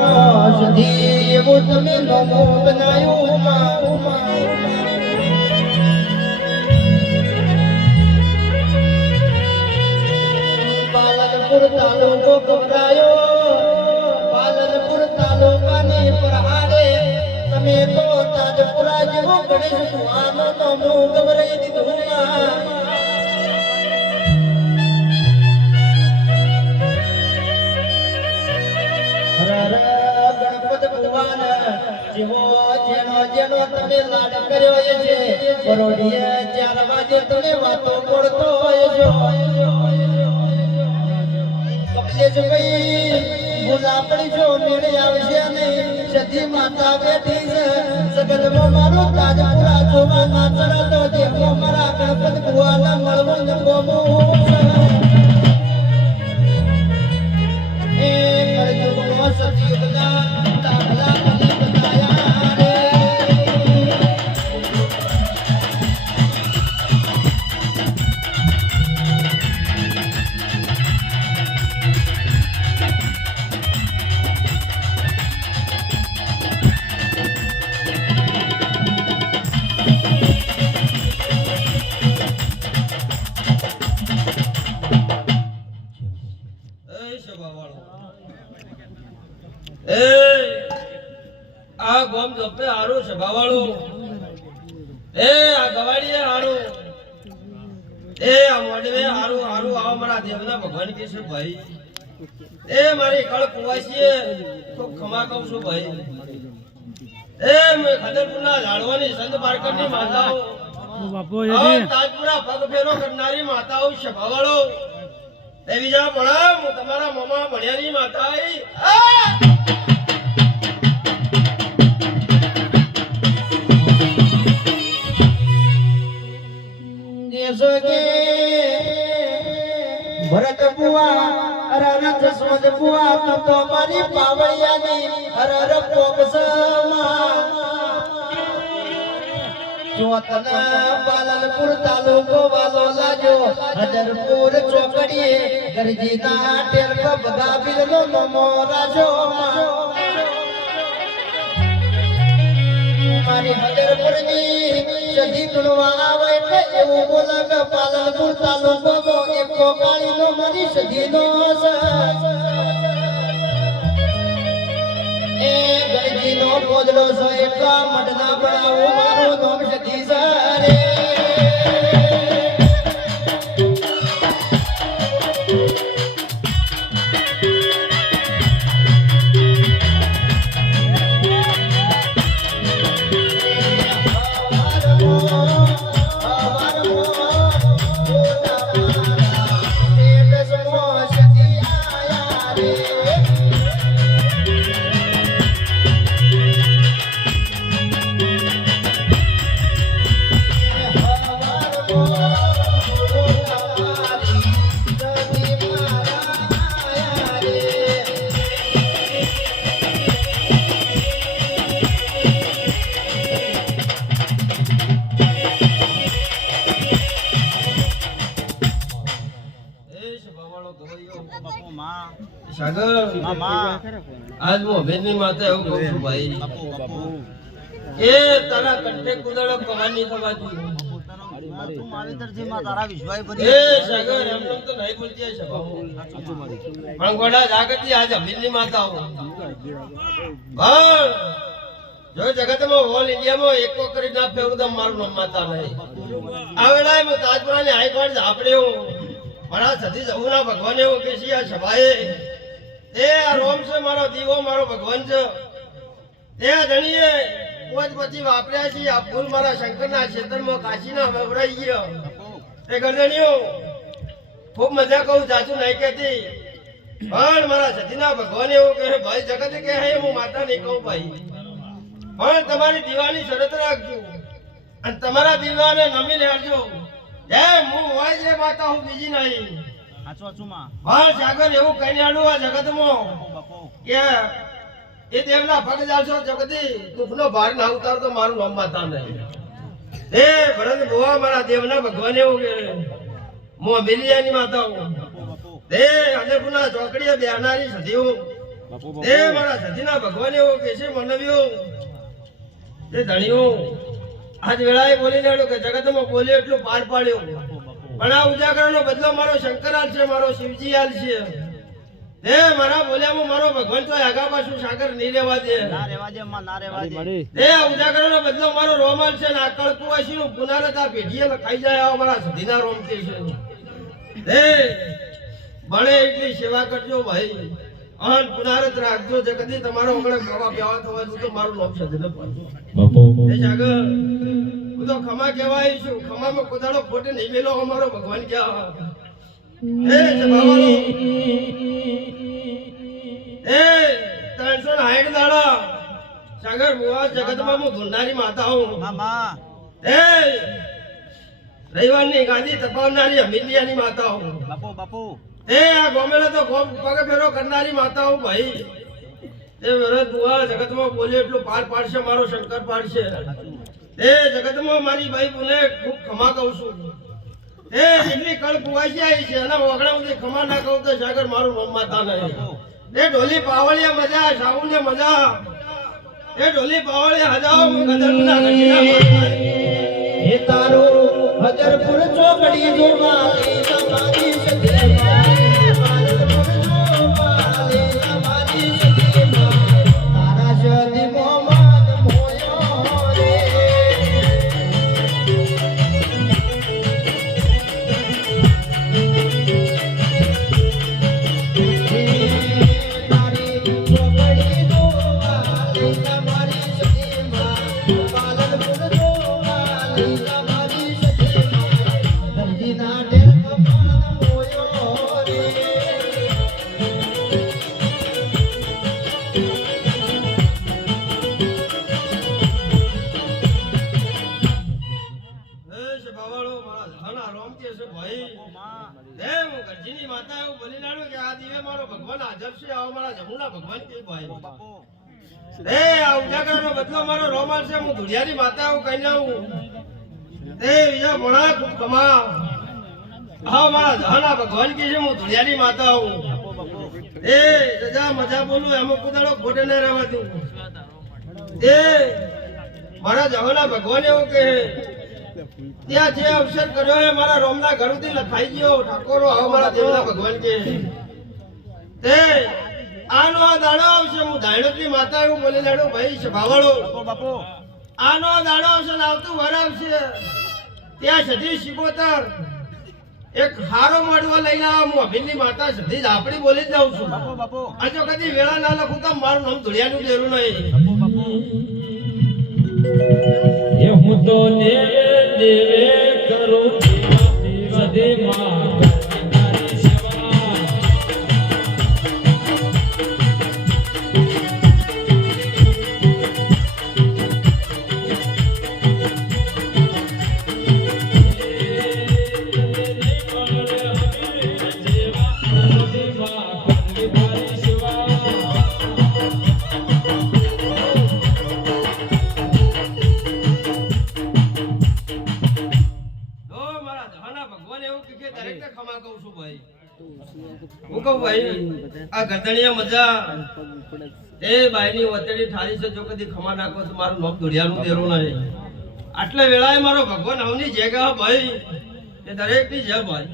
સધી એવું તમે નમો બનાયું પાલનપુર તાલુકો ગભરાયો પાલનપુર તાલુકાની પ્રહારે તમે તો તાજપુરા જેવો ગણેશ ભગવાનનો નમો ગભરાઈ દીધું ગણપત ભગવાન જેવો જેનો તમે લાડ કર્યો છે પરોડીએ 4 વાગે તમે વાતો પડતો હોય છો કમલેશભાઈ ગુલાબડી જો મેળે આવશે નહીં સતી માતા બેઠી છે જગતમાં મારો તાજપુરા જોવા નાચરા તો જેવો મારા ગણપત ભગવાન મળવું ન ગમું આ ગોમ જપે હારું છે ભાવાળો આ ગવાડીએ હારું આ મોડવે હારું હારું આવો મારા દેવના ભગવાન કે છે ભાઈ મારી કળ કુવાસીએ તો ખમા કહું છું ભાઈ મેં ખદરપુરના ઝાડવાની સંત બારકરની માતાઓ તાજપુરા પગ ફેરો કરનારી માતાઓ છે ભાવાળો એવી જા ભણા હું તમારા મામા ભણ્યાની માતા ભરત બુઆ અરર જસવંત બુઆ તો મારી પાવળિયાની અરર પોકસમાં જોતના પાલનપુર તાલુકો વાલો લાજો હજરપુર ચોકડીએ ગરજીના ટેરક બગાબીલનો નમો રાજો મારી હજરપુરની સધી ગુણવા આવે એટલે એવું બોલે કે પાલનપુર તાલુકોમાં એક કોકાળીનો મારી સધીનો ગરજીનો પોદડો છે એટલા મઢના બનાવો મારો નામ સધી સારે આજ હું ભેની માતા એવું કહું છું ભાઈ તારા કંઠે કુદડો કમાની થવાથી મારી તરફથી માં તારા વિશ્વાસ બની સાગર એમ તો નહીં બોલતી છે પણ ગોડા જાગતી આજ ભેની માતા જો જગતમાં ઓલ ઇન્ડિયામાં એકો કરી ના ફેરું તો મારું નામ માતા નહીં આવડાય હું તાજપુરાની હાઈકોર્ટ આપણે મારા સતી જવું ભગવાન એવું કે છે આ સભાએ આ રોમ છે મારો દીવો મારો ભગવાન છે ધણીએ પોત પછી વાપર્યા છે આ ફૂલ મારા શંકરના ક્ષેત્રમાં કાશીના વવરાઈ ગયો ગરદણીઓ ખૂબ મજા કહું જાચું નહીં કહેતી પણ મારા સતીના ભગવાન એવું કહે ભાઈ જગત કે હું માતા નહીં કહું ભાઈ પણ તમારી દીવાની શરત રાખજો અને તમારા દીવાને નમી લેજો હું હોય જે માતા હું બીજી નહીં સાગર એવું કઈ આડું આ જગતમાં કે એ દેવના ભગ જાશો જગતી દુઃખનો ભાર ના ઉતારતો મારું નામ માતા નહીં ભરત ભુવા મારા દેવના ભગવાન એવું કે હું મિલિયાની માતા હું હજરપુરના ચોકડીએ બેહનારી સધી હું એ મારા સતીના ભગવાન એવો કે છે મનવ્યો એ ધણીઓ આજ વેળાએ બોલીને આવ્યો કે જગતમાં બોલ્યો એટલું પાર પાડ્યો પણ આ ઉજાગરણનો બદલો મારો શંકરાલ છે મારો શિવજી આલ છે એ મારા બોલ્યામાં મારો ભગવાન તો આગા પાછું સાગર નહીં રહેવા દે એ ઉજાગરણનો બદલો મારો રોમાલ છે ને આ કળકુવાસી નું પુનારત આ પેઢીએ લખાઈ જાય આવા મારા સતીના રોમ કે છે એ ભણે એટલી સેવા કરજો ભાઈ અહન પુનારત રાખજો જગદી તમારો હમણે બાબા બેવા થવા તો મારું નામ સદન પાડજો એ સાગર હું તો ખમા કહેવાય છું ખમામાં કોદાળો ખોટે નહીં મેલો અમારો ભગવાન ક્યાં એ જબાવાળો એ 360 દાડા સાગર બુઆ જગતમાં હું ધૂંઢનારી માતા હું એ રવિવારની ગાદી તપાવનારી હમીલિયાની માતા હું એ આ ગોમેલો તો પગ ફેરો કરનારી માતા હું ભાઈ એ વરદ બુઆ જગતમાં બોલ્યો એટલું પાર પાડશે મારો શંકર પાડશે એ જગતમાં મારી ભાઈ બોલે ખૂબ ખમા કહું છું એ એટલી કળ કુવાસી આવી છે અને વગડા હું ખમા ના કહું તો સાગર મારું નામ માતા નહીં એ ઢોલી પાવળિયા મજા સાઉને મજા એ ઢોલી પાવળિયા હજાઓ ગદરના ગઢીના એ તારો હજરપુર ચોકડી જો મારી તમારી સદેવા માલપુર જો મારી તમારી સદેવા તારા સદી મોમાન મોયો રે તારી ચોકડી જો મારી તમારી સદેવા માલપુર જો મારી તમારી સદેવા ધમજીના ડેર કપાન મોયો રે એ શબાવાળો મારા જહાના રોમ કે છે ભાઈ એ હું ગરજીની માતા એવું બોલી નાડું કે આ દીવે મારો ભગવાન હાજર છે આવો મારા જમુના ભગવાન કે ભાઈ એ આ ઉજાગરનો બદલો મારો રોમાલ છે હું ધુડિયાની માતા એવું કહી લઉં એ બીજા ભણા ખૂબ કમા હા મારા જહાના ભગવાન કે છે હું ધુડિયાની માતા હું એ રજા મજા બોલું એમાં કુદાડો ખોટે ન રહેવા દઉં એ મારા જહાના ભગવાન એવું કે ત્યાં જે અવસર કર્યો હે મારા રોમના ઘરથી લખાઈ ગયો ઠાકોરો આવો મારા દેવના ભગવાન કે તે આનો આ દાડો આવશે હું ધાણોની માતા એવું બોલી લાડો ભાઈ સભાવાળો આનો આ દાડો આવશે ને આવતું વર આવશે ત્યાં સધી શિકોતર એક હારો મળવો લઈને આવો હું અભિનની માતા સધી જ આપણી બોલી જ જાઉં છું આ જો કદી વેળા ના લખું તો મારું નામ ધોળિયાનું દેરું નહીં એ હું તો દેવે દેવે કરું સદેમાં કરનારી સેવા તો મારા જહાના ભગવાન એવું કે દરેકને ખમા કહું છું ભાઈ હું કહું ભાઈ આ ગરદણીયા મજા એ બાયની વતડી ઠારી છે જો કદી ખમા નાખો તો મારું નોક દોડિયાનું દેરું નહીં આટલે વેળાએ મારો ભગવાન આવની જગ્યા ભાઈ એ દરેકની જય ભાઈ